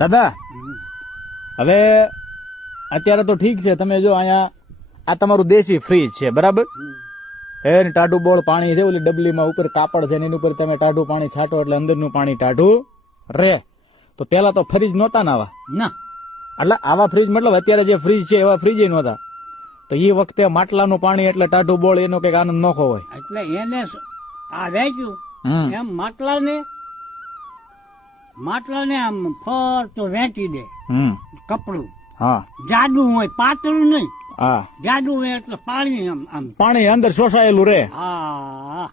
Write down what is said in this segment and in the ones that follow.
દાદા હવે અત્યારે તો ઠીક છે, તમે જો અહીંયા આ તમારું દેશી ફ્રીજ છે બરાબર, એને ટાઢું બોળ પાણી છે, ઓલી ડબલીમાં ઉપર કાપડ છે એની ઉપર તમે ટાઢું પાણી છાંટો એટલે અંદરનું પાણી ટાઢું રહે. તો પેલા તો ફ્રીજ નહોતા ને આવા, ના એટલે આવા ફ્રીજ મતલબ અત્યારે જે ફ્રીજ છે એવા ફ્રીજ નહોતા. તો એ વખતે માટલાનું પાણી એટલે ટાઢું બોળ એનો કઈક આનંદ નોખો હોય. એટલે એને આ વેચ્યું એમ માટલાને આમ ફરતો વેચી દે કપડું. હા જાડું હોય, પાતળું નહીં. હા જાડું હોય એટલે પાણી આમ આમ પાણી અંદર શોષાયેલું રે. હા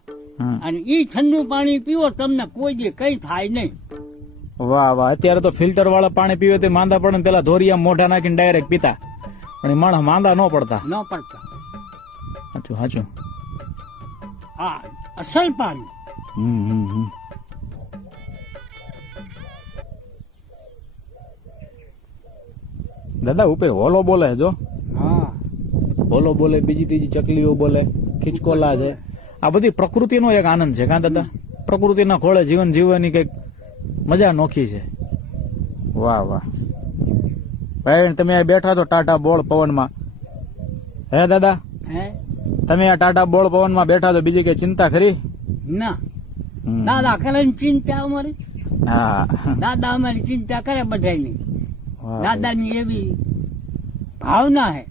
અને ઈ ઠંડુ પાણી પીવો તમને કોઈ દી કઈ થાય નહીં. વાહ વાહ, અત્યારે તો ફિલ્ટર વાળા પાણી પીવે તો માંદા પડે ને પેલા ધોરિયા મોઢા નાખીને ડાયરેક્ટ પીતા, પણ એ માણસ માંદા ન પડતા. ન પડતા. સાચું સાચું. હા અસલ પાણી. દાદા ઉપર હોલો બોલે જો, હા હોલો બોલે, બીજી ત્રીજી ચકલીઓ બોલે, ખીચકોલા છે. આ બધી પ્રકૃતિનો એક આનંદ છે. કાં દાદા, પ્રકૃતિના ખોળે જીવન જીવવાની કઈક મજા નોખી છે. વાહ વાહ ભાઈ, તમે આ બેઠા છો ટાટા બોળ પવનમાં. હે દાદા, હે તમે આ ટાટા બોળ પવનમાં બેઠા છો, બીજી કઈ ચિંતા ખરી? ના દાદા કરે ને ચિંતા અમારી. હા દાદા અમારી ચિંતા કરે બધાની. વાહ. દાદાની એવી ભાવના હે.